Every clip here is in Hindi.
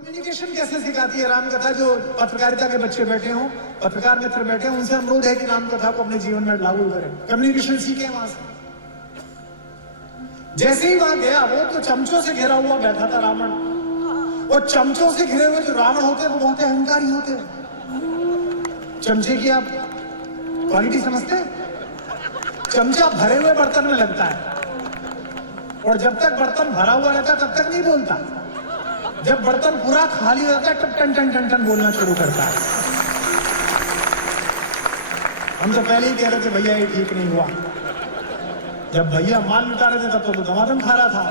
कम्युनिकेशन कैसे सिखाती है रामकथा? जो पत्रकारिता के बच्चे बैठे हों, पत्रकार मित्र बैठे हों, उनसे अनुरोध है कि रामकथा को अपने जीवन में लागू करें, कम्युनिकेशन सीखें वहां से। जैसे ही वहां गया, वो तो चमचों से घिरा हुआ बैठा था रावण। और चमचों से घिरे हुए जो रावण होते हैं वो बहुत अहंकारी होते हैं। चमचे की आप क्वालिटी समझते हैं? चमचा भरे हुए बर्तन में लगता है और जब तक बर्तन भरा हुआ रहता है तब तक नहीं बोलता। जब बर्तन पूरा खाली हो जाता है तब टन टन टन टन बोलना शुरू करता है। हम तो पहले ही कह रहे थे भैया ये ठीक नहीं हुआ। जब भैया माल लुटा रहे थे तब तो दमादम खा रहा था।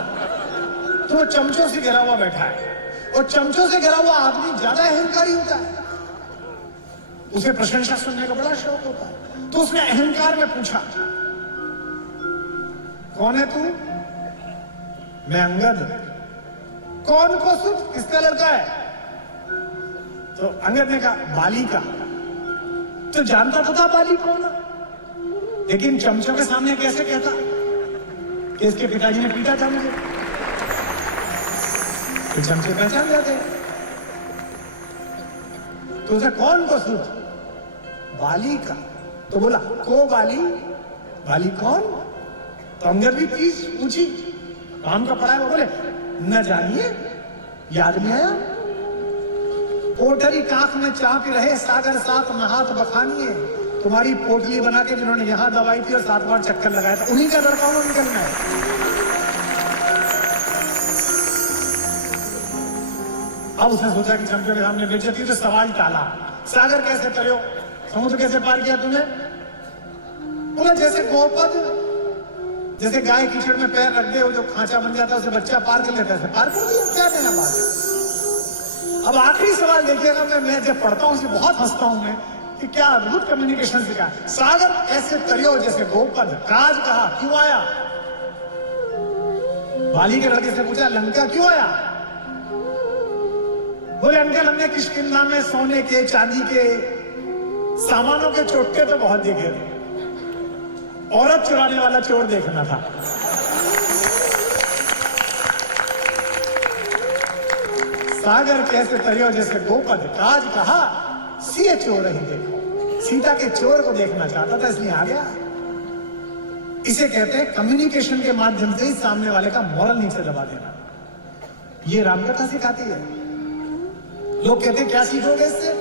तो वो चमचों से घिरा हुआ बैठा है और चमचों से घिरा हुआ आदमी ज्यादा अहंकारी होता है, उसे प्रशंसा सुनने का बड़ा शौक होता है। तो उसने अहंकार में पूछा, कौन है तू? मैं अंगद। कौन को सुन? किसका लड़का है? तो अंगद ने कहा बाली का। तो जानता तो था बाली कौन है, लेकिन चमचों के सामने कैसे कहता कि इसके पिताजी ने पीटा था मुझे? तो चमचे पहचान जाते। तो उसे कौन को सुन? बाली का। तो बोला को बाली? बाली कौन? तो अंगद भी प्लीज पूछी, काम का पड़ा है? वो बोले न जानिए, याद नहीं आया? पोटरी कांख में चाप रहे सागर साथ नहात बखानिए। तुम्हारी पोटली बना के जिन्होंने यहां दवाई थी और 7 बार चक्कर लगाया था, उन्हीं का लड़का को निकलना है। अब उसने सोचा कि चमचे के सामने बेइज्जती, तो सवाल टाला, सागर कैसे तरे हो? समुद्र कैसे पार किया तूने? बोला जैसे गोपद, जैसे गाय कीचड़ में पैर रख दे, वो जो खांचा बन जाता है उसे बच्चा पार कर लेता है, पार कर दिया। क्या कहना बात है? अब आखिरी सवाल देखिएगा, मैं जब पढ़ता हूं उसे बहुत हंसता हूं मैं कि क्या अद्भुत कम्युनिकेशन सिखा। सागर ऐसे तरियो जैसे गोपद, काज कहा क्यों आया? बाली के लड़के से पूछा लंका क्यों आया? बोले अंकल हमने किष्किंधा में सोने के चांदी के सामानों के चोटके तो बहुत देखे थे, औरत चुराने वाला चोर देखना था। सागर कैसे तरियो जैसे गोपद, काज कहा सीए चोर ही देखो। सीता के चोर को देखना चाहता था इसलिए आ गया। इसे कहते हैं कम्युनिकेशन के माध्यम से ही सामने वाले का मॉरल नीचे दबा देना। ये रामकथा सिखाती है। लोग कहते हैं क्या सीखोगे इससे?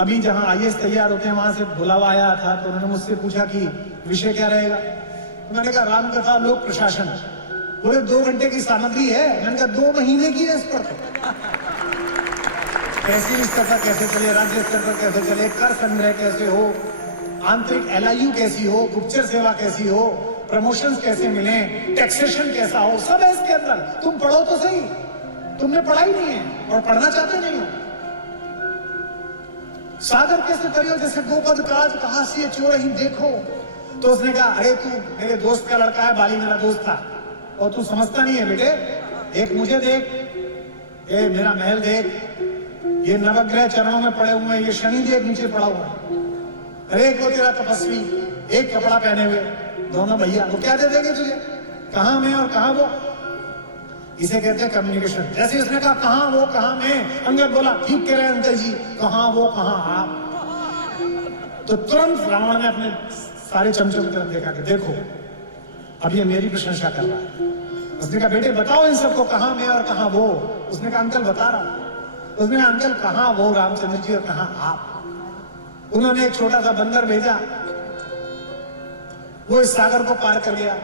अभी जहां आईएएस तैयार होते हैं वहां से बुलावा आया था, तो उन्होंने मुझसे पूछा कि विषय क्या रहेगा। तो मैंने कहा रामकथा लोक प्रशासन। बोले 2 घंटे की सामग्री है। मैंने कहा 2 महीने की है इस पर। कैसे स्तर पर कैसे चले, राज्य स्तर पर कैसे चले, कर संग्रह कैसे हो, आंतरिक एलआईयू कैसी हो, गुप्तचर सेवा कैसी हो, प्रमोशंस कैसे मिले, टैक्सेशन कैसा हो, सब है इसके अंदर। तुम पढ़ो तो सही, तुमने पढ़ाई नहीं है और पढ़ना चाहते नहीं हो। सागर कैसे तरियो जैसे गोपद, काज कहा सीए चोर ही देखो। तो उसने कहा अरे तू मेरे दोस्त का लड़का है, बाली मेरा दोस्त था, और तू समझता नहीं है बेटे। एक मुझे देख, ये मेरा महल देख, ये नवग्रह चरणों में पड़े हुए, ये शनि देव नीचे पड़ा हुआ है। अरे एक वो तेरा तपस्वी, एक कपड़ा पहने हुए, दोनों भैया, वो क्या दे देंगे तुझे? कहां मैं और कहां वो? इसे कहते हैं कम्युनिकेशन। जैसे उसने कहा कहां वो कहां मैं, अंगद बोला ठीक कह रहे हैं अंकल जी, कहां वो कहां आप। तो तुरंत रावण ने अपने सारे चमचों की तरफ देखा कि देखो अब ये मेरी प्रशंसा कर रहा है। उसने कहा बेटे बताओ इन सबको कहां मैं और कहां वो। उसने कहा अंकल बता रहा। उसने कहा अंकल कहां वो रामचंद्र जी और कहां आप। उन्होंने एक छोटा सा बंदर भेजा, वो इस सागर को पार कर गया।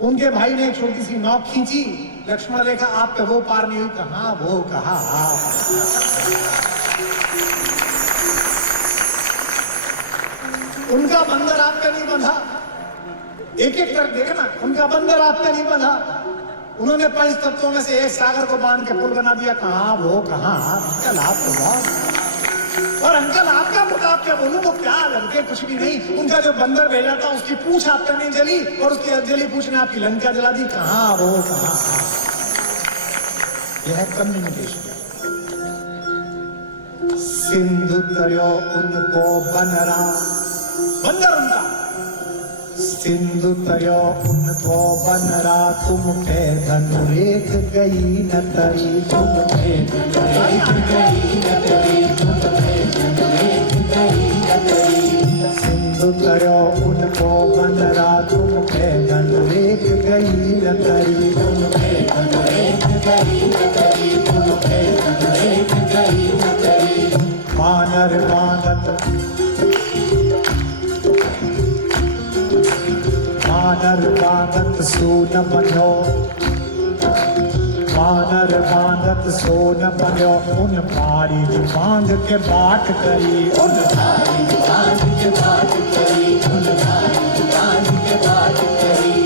उनके भाई ने एक छोटी सी नौक खींची, लक्ष्मण रेखा आप पे वो पार नहीं हुई, कहां वो कहां आप। उनका बंदर आप पे नहीं बंधा। एक एक करके देखे ना, उनका बंदर आप पे नहीं बंधा। उन्होंने 5 तत्वों में से एक सागर को बांध के पुल बना दिया, कहां वो कहां आप। अंकल आप तो बहुत, और अंकल आपका प्रताप क्या बोलूं, वो क्या लड़के कुछ भी नहीं। उनका जो बंदर भेजा था उसकी पूंछ आप पे नहीं जली और उसकी जली पूंछ ने आपकी लंका जला दी, कहां वो कहां आप। यह है कम्युनिकेशन। सिंधु तरियो उनको बनरा, बंदर उनका सिंधु तयो उनको बनरा तुम पे धनुरेख गई न तरी तुम पे धनुरेख गई न तरी तुम पे धनुरेख गई न तरी सिंधु तयो उनको बनरा तुम पे धनुरेख गई न तरी तुम पे धनुरेख गई न तरी तुम पे धनुरेख गई न तरी वानर वानत वानर वानत सोन बनो वानर वानत सोन बनो उन पारी बांध के बाट करी उन पारी बांध के बाट करी उन पारी बांध के बाट करी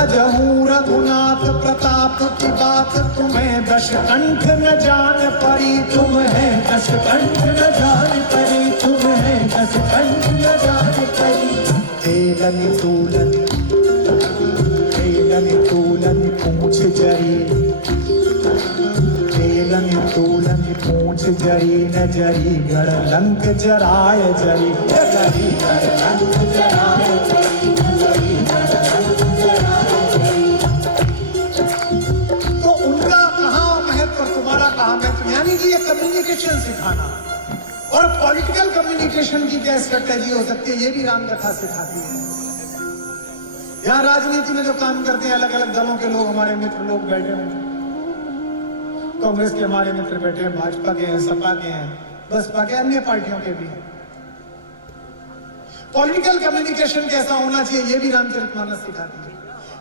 अजहू रघुनाथ प्रताप की बात तुम्हें दशकंठ न जान परी तुम्हें दशकंठ न जान परी तुम्हें दशकंठ न जान परी तेलनि तूलनि पूछ जरी तेलनि तूलनि पूछ जरी न जरी गढ़ लंक जराय जरी जरी गढ़ लंक जराय जरी जरी गढ़ लंक जराय जरी। तो उनका कहाँ महत्व और तुम्हारा कहाँ महत्व, यानी कि ये कम्युनिकेशन सिखाना और पॉलिटिकल कम्युनिकेशन की क्या स्ट्रेटेजी हो सकती है, ये भी रामकथा सिखाती है। यहाँ राजनीति में जो काम करते हैं अलग अलग दलों के लोग, हमारे मित्र लोग बैठे हैं, कांग्रेस के हमारे मित्र बैठे हैं, भाजपा के हैं, सपा के हैं, बसपा के, अन्य पार्टियों के भी हैं। पॉलिटिकल कम्युनिकेशन कैसा होना चाहिए ये भी रामचरितमानस सिखाती है।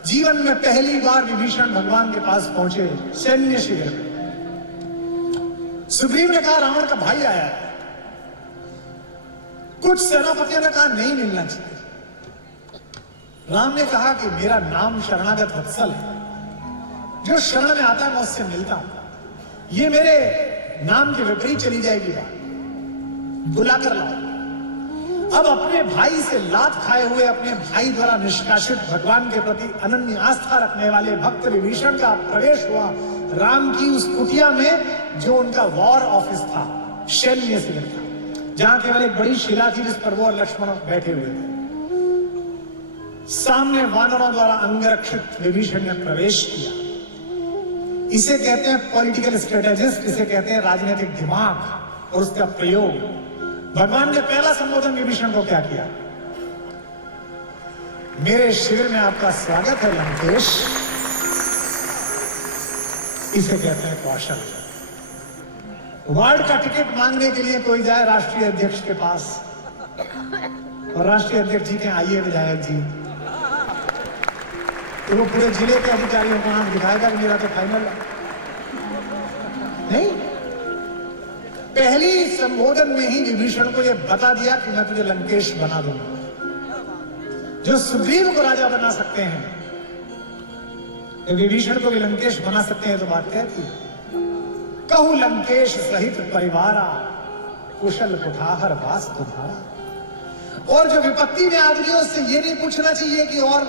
जीवन में पहली बार विभीषण भगवान के पास पहुंचे सैन्य शिविर में। सुग्रीव ने कहा रावण का भाई आया है। कुछ सेनापतियों ने कहा नहीं मिलना चाहिए। राम ने कहा कि मेरा नाम शरणागत वत्सल है, जो शरण में आता है मैं उससे मिलता हूं, ये मेरे नाम के विपरीत चली जाएगी बात, बुलाकर लाओ। अब अपने भाई से लात खाए हुए, अपने भाई द्वारा निष्कासित, भगवान के प्रति अनन्य आस्था रखने वाले भक्त विभीषण का प्रवेश हुआ राम की उस कुटिया में, जो उनका वॉर ऑफिस था, सैन्य शिविर था, जहां केवल एक बड़ी शिला थी जिस पर वो और लक्ष्मण बैठे हुए थे। सामने वानरों द्वारा अंगरक्षित विभीषण ने प्रवेश किया। इसे कहते हैं पॉलिटिकल स्ट्रेटेजिस्ट, इसे कहते हैं राजनीतिक दिमाग और उसका प्रयोग। भगवान ने पहला संबोधन विभीषण को क्या किया? मेरे शिविर में आपका स्वागत है लंकेश। इसे कहते हैं कौशल। वार्ड का टिकट मांगने के लिए कोई जाए राष्ट्रीय अध्यक्ष के पास और राष्ट्रीय अध्यक्ष जी के आइए विधायक जी, तो वो पूरे जिले के अधिकारियों को नाम दिखाएगा कि मेरा तो फाइनल नहीं। पहली संबोधन में ही विभीषण को यह बता दिया कि मैं तुझे लंकेश बना दूंगा। जो सुग्रीव को राजा बना सकते हैं, तो विभीषण को भी लंकेश बना सकते हैं। तो बात कहती कहूं लंकेश सहित परिवारा, कुशल कुठाहर वास तुम्हारा। और जो विपत्ति में आदमी है उससे ये नहीं पूछना चाहिए कि और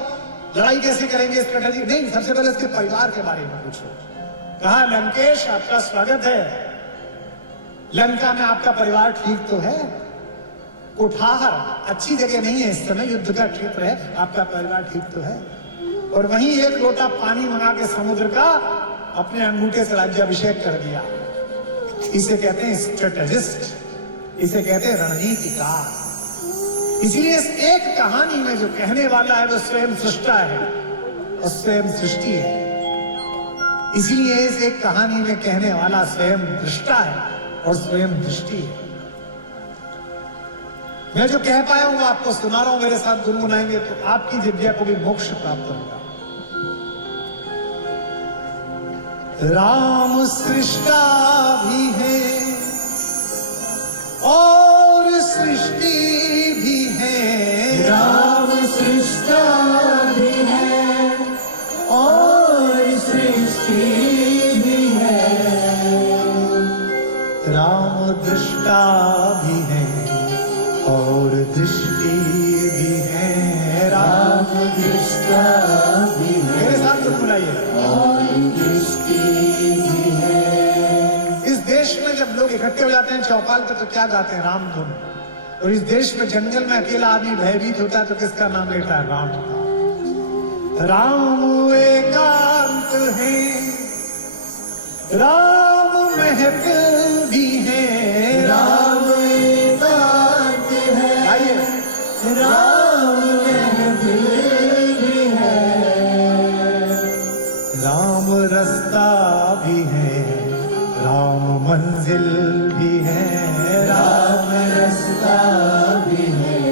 लड़ाई कैसे करेंगे, स्ट्रेटेजी नहीं, सबसे पहले उसके परिवार के बारे में पूछो। कहा लंकेश आपका स्वागत है, लंका में आपका परिवार ठीक तो है? कुठाहर अच्छी जगह नहीं है, इस समय युद्ध का क्षेत्र है, आपका परिवार ठीक तो है? और वहीं एक लोटा पानी मंगा के समुद्र का अपने अंगूठे से राज्याभिषेक कर दिया। इसे कहते हैं स्ट्रेटेजिस्ट, इसे कहते हैं रणनीतिकार। इसलिए इस एक कहानी में जो कहने वाला है वो स्वयं सृष्टा है और स्वयं सृष्टि है। इसीलिए इस एक कहानी में कहने वाला स्वयं दृष्टा है और स्वयं दृष्टि है। मैं जो कह पाया हूं आपको सुना रहा हूं, मेरे साथ गुनगुनाएंगे तो आपकी जिज्ञा को भी मोक्ष प्राप्त होगा। राम सृष्टा भी है और सृष्टि भी है, राम सृष्टा भी है और सृष्टि भी है, राम दृष्टा भी है और दृष्टि भी है, राम दृष्टा भी है। मेरे साथ तो बुलाइए, और दृष्टि भी है। इस देश में जब लोग इकट्ठे हो जाते हैं चौपाल पे तो क्या गाते हैं? राम धुन। और इस देश में जंगल में अकेला आदमी भयभीत होता है तो किसका नाम लेता है? राम का। राम एकांत है, राम महफिल भी है, राम एकांत है, आइए, राम महफिल भी है, राम रास्ता भी है, राम मंजिल भी है, राम रास्ता भी है,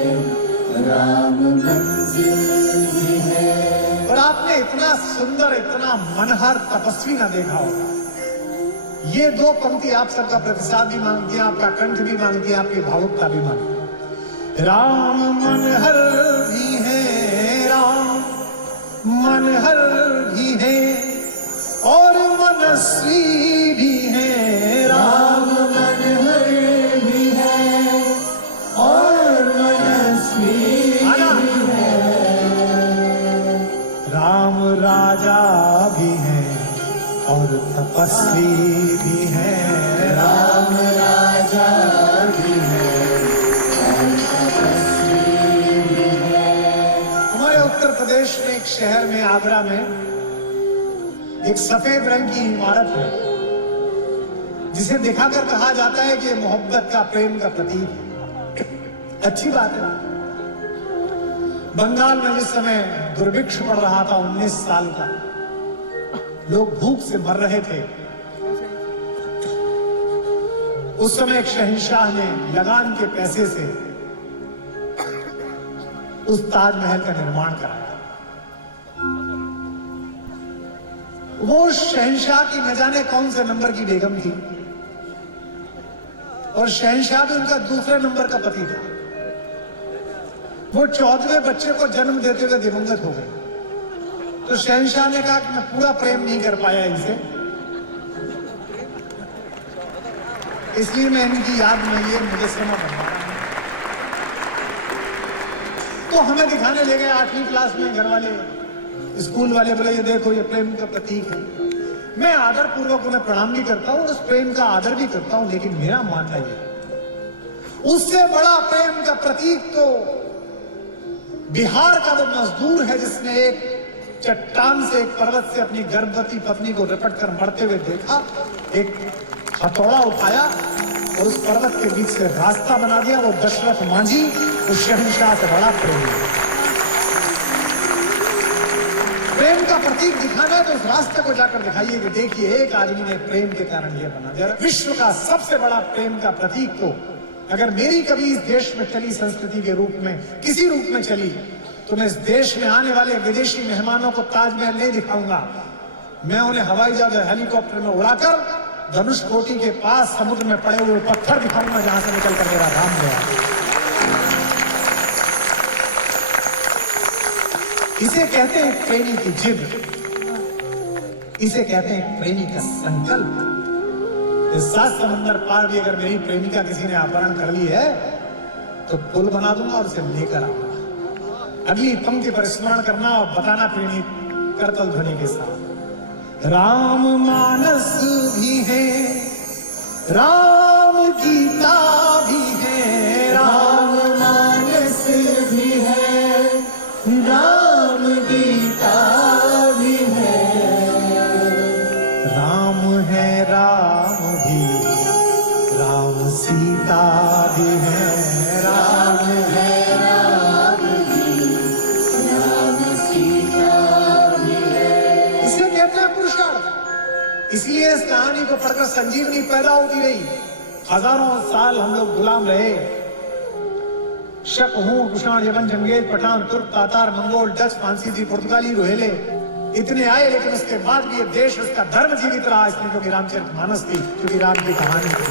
राम मंजिल भी है। और आपने इतना सुंदर, इतना मनहर तपस्वी ना देखा होगा। ये दो पंक्ति आप सबका प्रतिसाद भी मांगती है, आपका कंठ भी मांगती है, आपकी भावुकता भी मांगती है। राम मनहर भी है, राम मनहर भी है और मनस्वी भी है, राम मनहर भी है और मनस्वी भी है, राम राजा भी है और तपस्वी भी है, राम राजा भी है और तपस्वी भी है। हमारे उत्तर प्रदेश में एक शहर में, आगरा में, एक सफेद रंग की इमारत है जिसे दिखाकर कहा जाता है कि ये मोहब्बत का, प्रेम का प्रतीक है। अच्छी बात है। बंगाल में जिस समय दुर्भिक्ष पड़ रहा था, 19 साल का, लोग भूख से मर रहे थे, उस समय एक शहंशाह ने लगान के पैसे से उस ताजमहल का निर्माण कराया। वो शहंशाह की न जाने कौन से नंबर की बेगम थी और शहंशाह भी उनका दूसरे नंबर का पति था। वो 14वें बच्चे को जन्म देते हुए दिवंगत हो गए। तो शहंशाह ने कहा कि मैं पूरा प्रेम नहीं कर पाया इनसे, इसलिए मैं इनकी याद में ये मुजस्समा बनवा रहा हूं। तो हमें दिखाने ले गए 8वीं क्लास में घर वाले, स्कूल वाले, बोले ये देखो ये प्रेम का प्रतीक है। मैं आदर पूर्वक उन्हें प्रणाम भी करता हूं, उस प्रेम का आदर भी करता हूं, लेकिन मेरा मानना ये, उससे बड़ा प्रेम का प्रतीक तो बिहार का वो मजदूर है जिसने एक चट्टान से, एक पर्वत से अपनी गर्भवती पत्नी को रपट कर मरते हुए देखा, एक हथौड़ा उठाया और उस पर्वत के बीच से रास्ता बना दिया। वो दशरथ मांझी, उस शहंशाह से बड़ा प्रेम। प्रेम का प्रतीक दिखाना है तो उस रास्ते को जाकर दिखाइए कि देखिए एक आदमी ने प्रेम के कारण यह बना दिया। विश्व का सबसे बड़ा प्रेम का प्रतीक तो अगर मेरी कभी इस देश में चली, संस्कृति के रूप में, किसी रूप में चली, तो मैं इस देश में आने वाले विदेशी मेहमानों को ताजमहल नहीं दिखाऊंगा। मैं उन्हें हवाई जहाज, हेलीकॉप्टर में उड़ाकर धनुषकोटी के पास समुद्र में पड़े हुए पत्थर दिखाऊंगा जहां से निकलकर मेरा राम गया। इसे कहते हैं प्रेमी की जिद, इसे कहते हैं प्रेमी का संकल्प। इस 7 समंदर पार भी अगर मेरी प्रेमिका किसी ने अपहरण कर ली है तो पुल बना दूंगा और उसे लेकर आऊंगा। अगली पंक्ति पर स्मरण करना और बताना प्रेमी करतल ध्वनि के साथ। राम मानस भी है, राम गीता भी है, राम मानस भी है, राम गीता भी है, राम है राम भी, राम सीता भी है, राम है राम भी, राम सीता भी है। इसे कहते हैं पुरुषार्थ। इसलिए इस कहानी को पढ़कर संजीवनी पैदा होती रही। हजारों साल हम लोग गुलाम रहे। शक, हूं, कुषाण, यवन, चंगेज, पठान, तुर्क, तातार, मंगोल, डच, फ्रांसीसी, पुर्तगाली, रोहेले इतने आए, लेकिन उसके बाद भी ये देश, उसका धर्म जीवित रहा, इसलिए क्योंकि रामचरितमानस थी, क्योंकि राम की कहानी थी।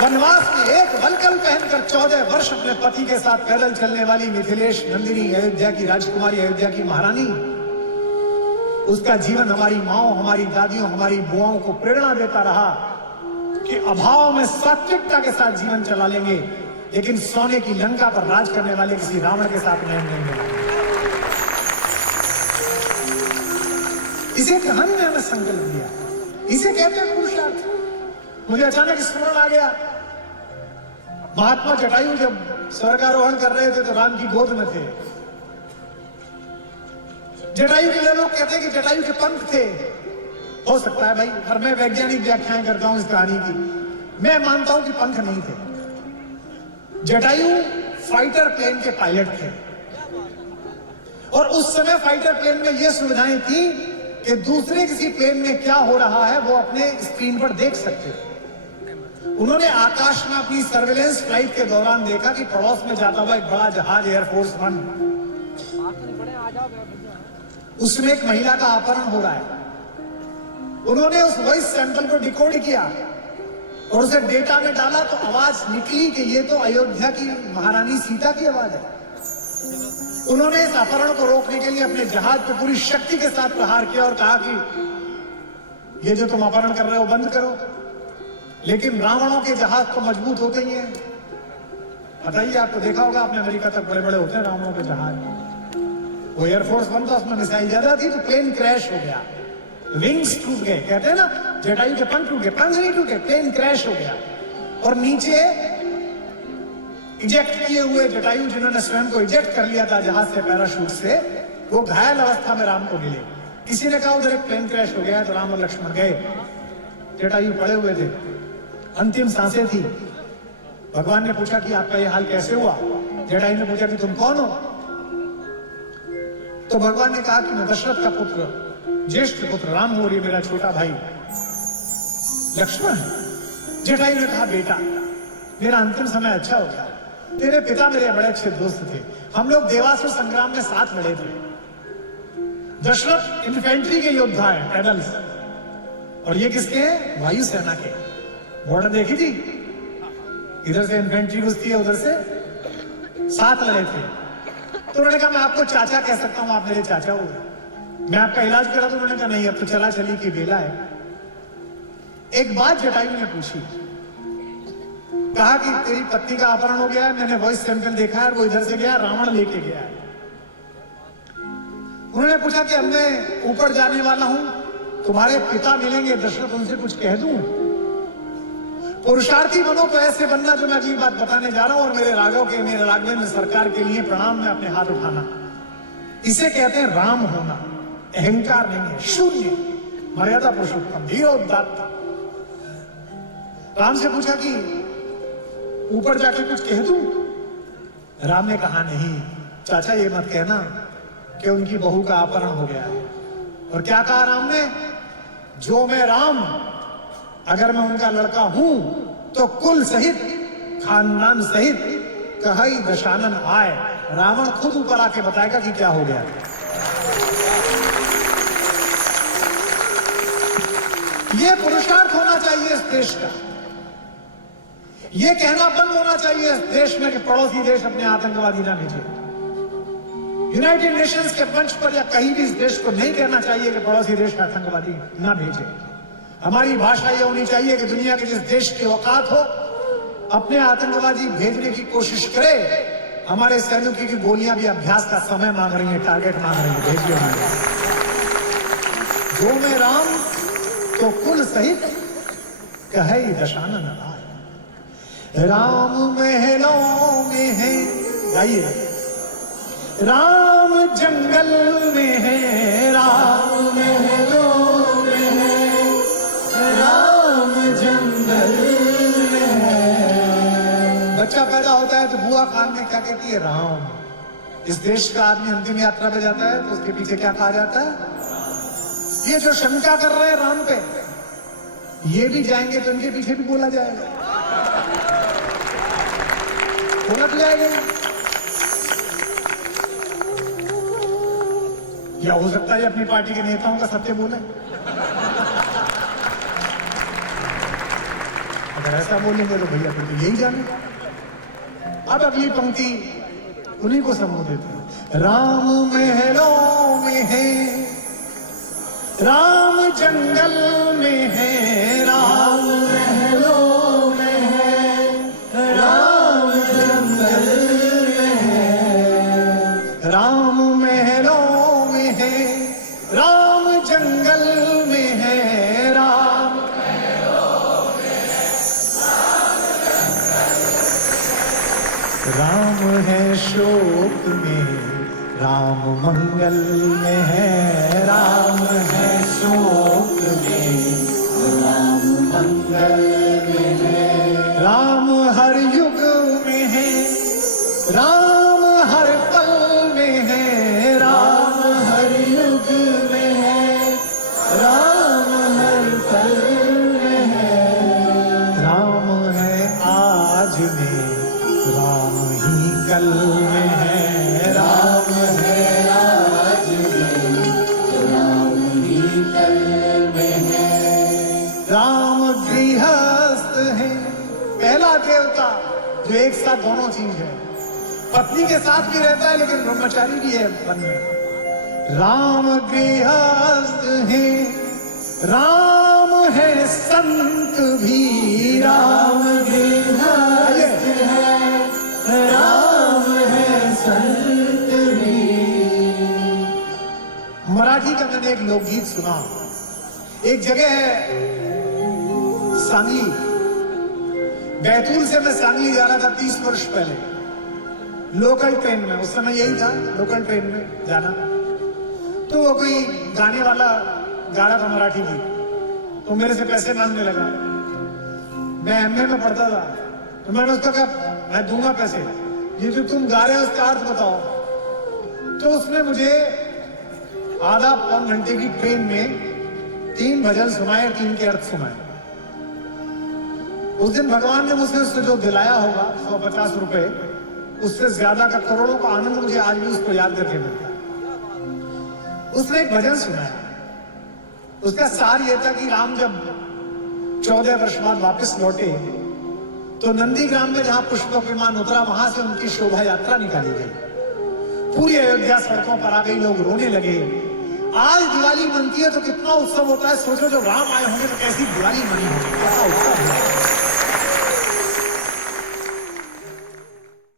वनवास में एक वल्कल पहनकर 14 वर्ष अपने पति के साथ पैदल चलने वाली मिथिलेश नंदिनी, अयोध्या की राजकुमारी, अयोध्या की महारानी, उसका जीवन हमारी माओ, हमारी दादियों, हमारी बुआओं को प्रेरणा देता रहा कि अभाव में सात्विकता के साथ जीवन चला लेंगे, लेकिन सोने की लंका पर राज करने वाले किसी रावण के साथ नहीं मिला। इसे कहानी में हमें संकल्प दिया। इसे कहते हैं पुरुषार्थ। मुझे अचानक स्मरण आ गया महात्मा जटायु जब स्वर्गारोहण कर रहे थे तो राम की गोद में थे। जटायु के लिए लोग कहते हैं कि जटायु के पंख थे। हो सकता है भाई, पर मैं वैज्ञानिक व्याख्याएं करता हूं इस कहानी की। मैं मानता हूं कि पंख नहीं थे। जटायु फाइटर प्लेन के पायलट थे और उस समय फाइटर प्लेन में यह सुविधाएं थी कि दूसरे किसी प्लेन में क्या हो रहा है वो अपने स्क्रीन पर देख सकते थे। उन्होंने आकाश में अपनी सर्वेलेंस फ्लाइट के दौरान देखा कि पड़ोस में जाता हुआ एक बड़ा जहाज एयरफोर्स 1, उसमें एक महिला का अपहरण हो रहा है। उन्होंने उस वॉइस सैंपल को डिकोड किया और उसे डेटा में डाला तो आवाज निकली कि ये तो अयोध्या की महारानी सीता की आवाज है। उन्होंने इस अपहरण को रोकने के लिए अपने जहाज पर पूरी शक्ति के साथ प्रहार किया और कहा कि ये जो तुम अपहरण कर रहे हो बंद करो। लेकिन रावणों के जहाज तो मजबूत होते ही हैं। बताइए, आपको देखा होगा, आपने अमेरिका तक बड़े बड़े होते हैं रावणों के जहाज। वो एयरफोर्स 1 था, उसमें मिसाइल ज्यादा थी तो प्लेन क्रैश हो गया, विंग्स टूट गए। कहते हैं ना जटायु के पंख टूट गए, पंख नहीं टूटे, प्लेन क्रैश हो गया। और नीचे इजेक्ट किए हुए जटायु, जिन्होंने स्वयं को इजेक्ट कर लिया था जहाज से पैराशूट से, वो घायल अवस्था में राम को मिले। किसी ने कहा उधर एक प्लेन क्रैश हो गया तो राम और लक्ष्मण गए। जटायु पड़े हुए थे, अंतिम सांसें थी। भगवान ने पूछा कि आपका यह हाल कैसे हुआ? जटायु ने पूछा कि तुम कौन हो? तो भगवान ने कहा कि मैं दशरथ का पुत्र, ज्येष्ठ पुत्र राम हूं और ये मेरा छोटा भाई लक्ष्मण है। जटायु ने कहा, बेटा मेरा अंतिम समय अच्छा हो गया। तेरे पिता मेरे बड़े अच्छे दोस्त थे, हम लोग देवासुर संग्राम में साथ लड़े थे। दशरथ इन्फेंट्री के योद्धा है, पैदल्स, और ये किसके हैं? वायुसेना के। बॉर्डर देखी थी, इधर से इन्फेंट्री घुसती है, उधर से साथ लड़े थे। तो उन्होंने कहा मैं आपको चाचा कह सकता हूं, आप मेरे चाचा हो, मैं आपका इलाज करा। तो उन्होंने कहा नहीं, अब तो चला चली की बेला है। एक बात जटायु ने पूछी, कहा कि तेरी पत्नी का अपहरण हो गया है, मैंने वॉइस सैंपल देखा है, वो इधर से गया, रावण लेके गया है। उन्होंने पूछा कि अब मैं ऊपर जाने वाला हूं, तुम्हारे पिता मिलेंगे दशरथ, उनसे कुछ कह दूं? पुरुषार्थी बनो तो ऐसे बनना जो मैं अगली बात बताने जा रहा हूं, और मेरे राघवेंद्र सरकार के लिए प्रणाम में अपने हाथ उठाना। इसे कहते हैं राम होना। अहंकार नहीं है, शून्य, मर्यादा पुरुषोत्तम, धीरोदात्त। राम से पूछा कि ऊपर जाके कुछ कह दूं? राम ने कहा नहीं चाचा, ये मत कहना कि उनकी बहू का अपहरण हो गया है। और क्या कहा राम ने? जो मैं राम, अगर मैं उनका लड़का हूं तो कुल सहित, खानदान सहित कहाई दशानन आए। रावण खुद ऊपर आके बताएगा कि क्या हो गया। यह पुरुषार्थ होना चाहिए इस देश का। यह कहना बंद होना चाहिए इस देश में कि पड़ोसी देश अपने आतंकवादी ना भेजे। यूनाइटेड नेशंस के मंच पर या कहीं भी इस देश को नहीं कहना चाहिए कि पड़ोसी देश आतंकवादी ना भेजे। हमारी भाषा यह होनी चाहिए कि दुनिया के जिस देश की औकात हो अपने आतंकवादी भेजने की कोशिश करे। हमारे सैनिकों की गोलियां भी अभ्यास का समय मांग रही हैं, टारगेट मांग रही हैं, भेजिए हमारे। जो मैं राम तो कुल सहित कहे दशानन आए। राम महलों में है, गाइए, राम जंगल में है, राम महलों में है, राम जंगल में है। बच्चा पैदा होता है तो बुआ कान में क्या कहती है? राम। इस देश का आदमी अंतिम यात्रा पे जाता है तो उसके पीछे क्या कहा जाता है? ये जो शंका कर रहे हैं राम पे, ये भी जाएंगे तो इनके पीछे भी बोला जाएगा, बोला तो जाएगा। या हो सकता है अपनी पार्टी के नेताओं का सत्य बोले। अगर ऐसा बोलेंगे तो भैया फिर तो यही जाने। अब अगली पंक्ति उन्हीं को संबोधित है। राम महलों में है, राम जंगल में है, राम महलों में है, राम जंगल में है। राम महलों में है, राम जंगल में है, राम महलों में है, राम जंगल में है। राम मंगल में है, राम है शोक में, राम मंगल में है। राम हर युग में है, राम हर पल में है, राम हर युग में है, राम हर पल में है। राम है आज में, राम ही कल में है, राम है आज में, राम ही कल में है। राम गृहस्थ है, पहला देवता जो एक साथ दोनों चीज है, पत्नी के साथ भी रहता है लेकिन ब्रह्मचारी भी है वन में। राम गृहस्थ है, राम है संत भी, राम गृहस्थ है, राम है संत भी। मराठी का मैंने एक लोकगीत सुना। एक जगह है सांगली, बैतूल से मैं सांगली जा रहा था 30 वर्ष पहले, लोकल ट्रेन में। उस समय यही था, लोकल ट्रेन में जाना। तो वो कोई गाने वाला गा रहा था मराठी गीत, तो मेरे से पैसे मांगने लगा। मैं एमए में पढ़ता था, तो मैंने उसको कहा मैं दूंगा पैसे, ये जो तुम गा रहे हो उसका अर्थ बताओ। तो उसने मुझे आधा पौन घंटे की ट्रेन में 3 भजन सुनाए, 3 के अर्थ सुनाए। उस दिन भगवान ने मुझसे उससे जो दिलाया होगा 150 रुपए, उससे ज्यादा का करोड़ों का आनंद मुझे आज भी उसको याद करके मिलता है। उसने एक भजन सुनाया, उसका सार यह था कि राम जब 14 वर्ष बाद वापस लौटे तो नंदीग्राम में जहां पुष्पक विमान उतरा, वहां से उनकी शोभा यात्रा निकाली गई। पूरी अयोध्या सड़कों पर आ गई, लोग रोने लगे। आज दिवाली मनती है तो कितना उत्सव होता है, सोचो जब राम आए होंगे तो कैसी दिवाली मनी होगी।